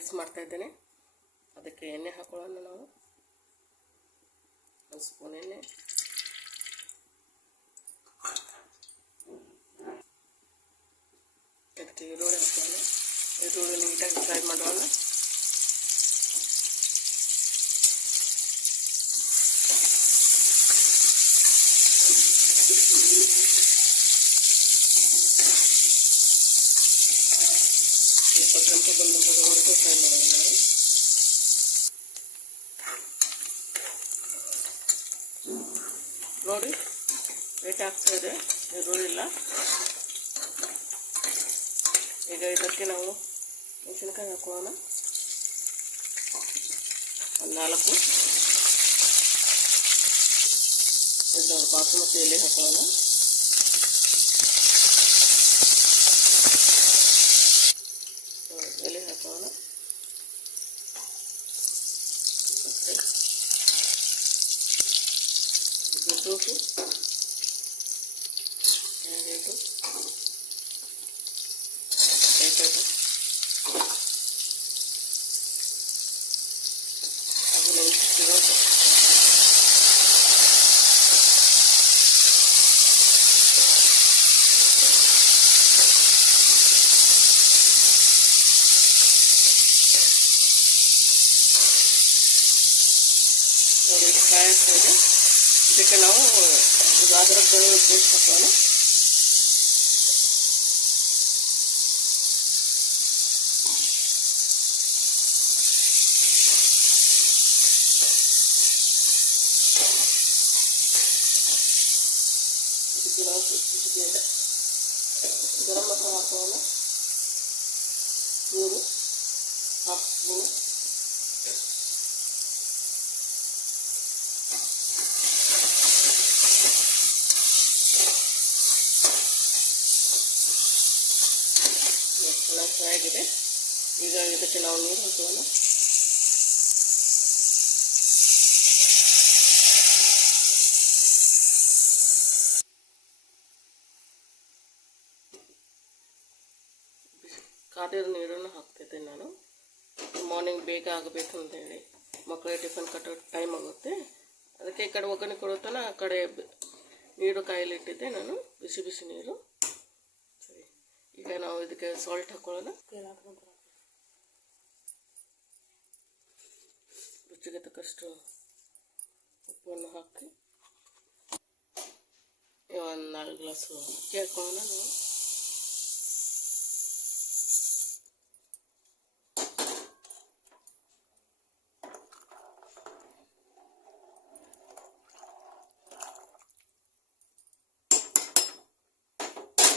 Rice ಮಾಡ್ತಾಯಿದ್ದೇನೆ. ಅದಕ್ಕೆ ಎಣ್ಣೆ ಹಾಕೊಳ್ಳೋಣ. ನಾವು ಒಂದು ಸ್ಪೂನ್ ಎಣ್ಣೆ, ಅದಕ್ಕೆ ಈರುಳ್ಳಿ ಹಾಕೋಣ. ಈರುಳ್ಳಿ ನೀಟಾಗಿ ಫ್ರೈ ಮಾಡೋಣ. ಬರೋವರೆಗೂ ಫ್ರೈ ಮಾಡೋಣ ನಾವು. ನೋಡಿ ರೇಟ್ ಆಗ್ತಾ ಇದೆ ಈರುಳ್ಳಿ ಇಲ್ಲ. ಈಗ ಇದಕ್ಕೆ ನಾವು ಮೆಣಸಿನಕಾಯಿ ಹಾಕೋಣ. ಒಂದು 4 ಇದು ಬಾಸುಮತಿ ಎಲೆ ಹಾಕೋಣ. ಎಲೆ ಹಾಕೋಣ. ಸೋಪು ಕ್ಯಾರೆಟು ಅದು ನೆನೆಸಿರೋದು. ನೋಡಿ ಫ್ರೈ ಆಗ್ತಾ ಇದೆ. ಇದಕ್ಕೆ ನಾವು ಅದ್ರದ್ದು ಪೇಸ್ಟ್ ಹಾಕೋಣ. ಇದಕ್ಕೆ ನಾವು ಗರಂ ಮಸಾಲ ಹಾಕೋಣ. ನೀರು 1/2 ಸ್ಪೂನು. ಚೆನ್ನಾಗಿ ಫ್ರೈ ಆಗಿದೆ. ಈಗ ಇದಕ್ಕೆ ನಾವು ನೀರು ಹಾಕೋಣ. ಕಾದಿರೋ ನೀರನ್ನು ಹಾಕ್ತಿದ್ದೆ ನಾನು. ಮಾರ್ನಿಂಗ್ ಬೇಗ ಆಗಬೇಕು ಅಂತೇಳಿ, ಮಕ್ಕಳಿಗೆ ಟಿಫನ್ ಕಟ್ಟೋ ಟೈಮ್ ಆಗುತ್ತೆ. ಅದಕ್ಕೆ ಈ ಕಡೆ ಒಗ್ಗರಣೆ ಕೊಡುತ್ತಾನ ಆ ಕಡೆ ನೀರು ಕಾಯಲಿಟ್ಟಿದ್ದೆ ನಾನು, ಬಿಸಿ ಬಿಸಿ ನೀರು. ಸರಿ, ಈಗ ನಾವು ಇದಕ್ಕೆ ಸಾಲ್ಟ್ ಹಾಕೊಳ್ಳೋಣ. ರುಚಿಗೆ ತಕ್ಕಷ್ಟು ಉಪ್ಪನ್ನು ಹಾಕಿ ಒಂದು 4 ಗ್ಲಾಸು ಅಕ್ಕಿ ಹಾಕೊಳ್ಳೋಣ ನಾವು.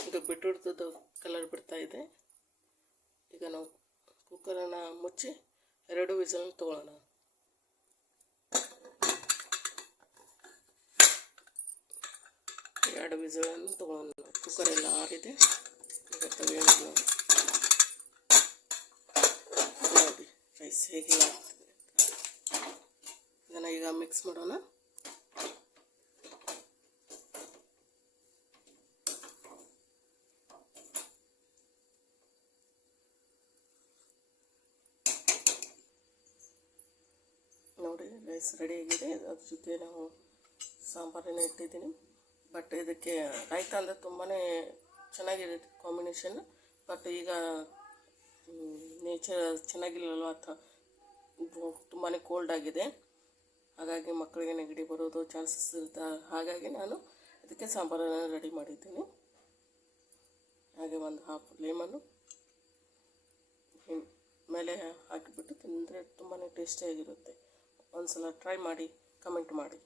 ಇದು ಬಿಟ್ಟುಡ್ದು ಕಲರ್ ಬಿಡ್ತಾ ಇದೆ. ಈಗ ನಾವು ಕುಕ್ಕರನ್ನು ಮುಚ್ಚಿ 2 ವಿಸಲ್ ತಗೊಳ್ಳೋಣ. ಎರಡು ವಿಸಲನ್ನು ತಗೊಳ್ಳೋಣ. ಕುಕ್ಕರ್ ಎಲ್ಲ ಆರಿದೆ. ಈಗ ತೆಗೆಯೋಣ. ನೋಡಿ ರೈಸ್ ಹೇಗೆ ಆಗ್ತದೆ. ಇದನ್ನು ಈಗ ಮಿಕ್ಸ್ ಮಾಡೋಣ. ನೋಡಿ ರೈಸ್ ರೆಡಿ ಆಗಿದೆ. ಅದ್ರ ಜೊತೆ ನಾವು ಸಾಂಬಾರನ್ನು ಇಟ್ಟಿದ್ದೀನಿ. ಬಟ್ ಇದಕ್ಕೆ ರಾಯ್ತ ಅಂದರೆ ತುಂಬಾ ಚೆನ್ನಾಗಿರುತ್ತೆ ಕಾಂಬಿನೇಷನ್. ಬಟ್ ಈಗ ನೇಚರ್ ಚೆನ್ನಾಗಿಲ್ಲಲ್ವ, ಅಥವಾ ತುಂಬಾ ಕೋಲ್ಡ್ ಆಗಿದೆ. ಹಾಗಾಗಿ ಮಕ್ಕಳಿಗೆ ನೆಗಡಿ ಬರೋದು ಚಾನ್ಸಸ್ ಇರುತ್ತೆ. ಹಾಗಾಗಿ ನಾನು ಇದಕ್ಕೆ ಸಾಂಬಾರನ್ನು ರೆಡಿ ಮಾಡಿದ್ದೀನಿ. ಹಾಗೆ ಒಂದು 1/2 ಲೆಮನ್ನು ಮೇಲೆ ಹಾಕಿಬಿಟ್ಟು ತಿಂದರೆ ತುಂಬಾ ಟೇಸ್ಟಿಯಾಗಿರುತ್ತೆ. ಒಂದು ಸಲ ಟ್ರೈ ಮಾಡಿ, ಕಮೆಂಟ್ ಮಾಡಿ.